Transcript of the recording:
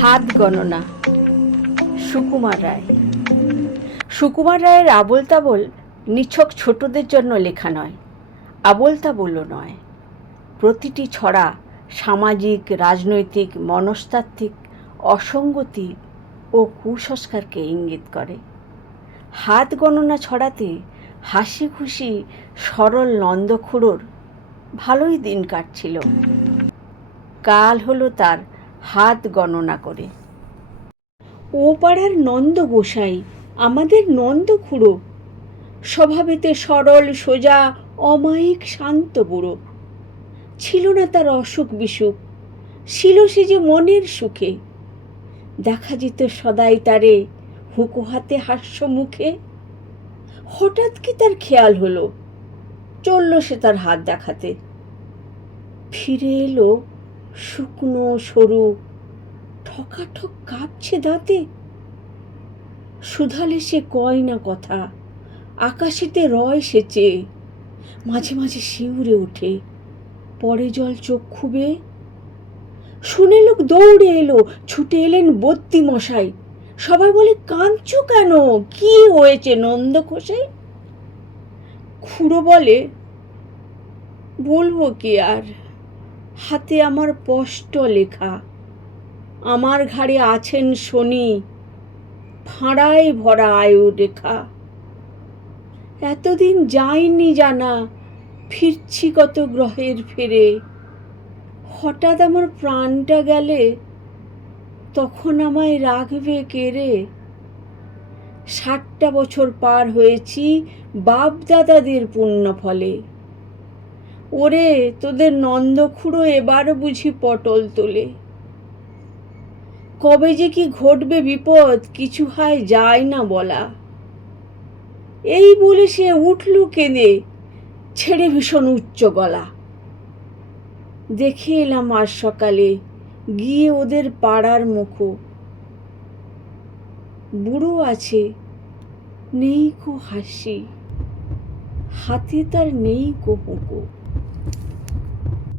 হাত গণনা। সুকুমার রায়। সুকুমার রায়ের আবোল তাবোল নিছক ছোটদের জন্য লেখা নয়, আবোল তাবোলও নয়। প্রতিটি ছড়া সামাজিক, রাজনৈতিক, মনস্তাত্ত্বিক, অসঙ্গতি ও কুসংস্কারকে ইঙ্গিত করে। হাত গণনা ছড়াতে হাসি খুশি সরল নন্দখুড়োর ভালোই দিন কাটছিল। কাল হলো তার হাত গণনা করে। ও পাড়ার নন্দ গোসাই আমাদের নন্দ খুড়ো স্বভাবেতে সরল, সোজা, অমায়িক, শান্ত বুড়ো। ছিল না তার অসুখ বিসুখ, ছিল সে যে মনের সুখে। দেখা যেত সদাই তারে, হুকো হাতে হাস্য মুখে। হঠাৎ কি তার খেয়াল হলো? চলল সে তার হাত দেখাতে। ফিরে এলো শুকনো, সরু ঠকাঠক কাঁপছে দাঁতে। সুধালে সে কয় না কথা, আকাশেতে রয় সে চেয়ে। মাঝে মাঝে শিউরে ওঠে, পরে জল চোখ খুবে। শুনে লোক দৌড়ে এলো, ছুটে এলেন বত্তি মশাই। সবাই বলে, কাঁদছো কেন? কি হয়েছে নন্দ খোসাই খুড়ো বলে, বলব কি আর? হাতে আমার স্পষ্ট লেখা। আমার ঘাড়ে আছেন শনি ফাঁড়ায় ভরা আয়ু রেখা। এতদিন যাইনি জানা, ফিরছি কত গ্রহের ফিরে। হঠাৎ আমার প্রাণটা গেলে, তখন আমায় রাখবে কে রে? ষাটটা বছর পার হয়েছি বাপ দাদাদের পুণ্য ফলে ওরে, তোদের নন্দখুড়ো এবার বুঝি পটল তোলে। কবে যে কি ঘটবে বিপদ, কিছু হয় যায় না বলা। এই বলে সে উঠল কেঁদে ছেড়ে ভীষণ উচ্চ গলা। দেখে এলাম আজ সকালে গিয়ে ওদের পাড়ার মুখো। বুড়ো আছে, নেই কো হাসি। হাতে তার নেই কো হুঁকো।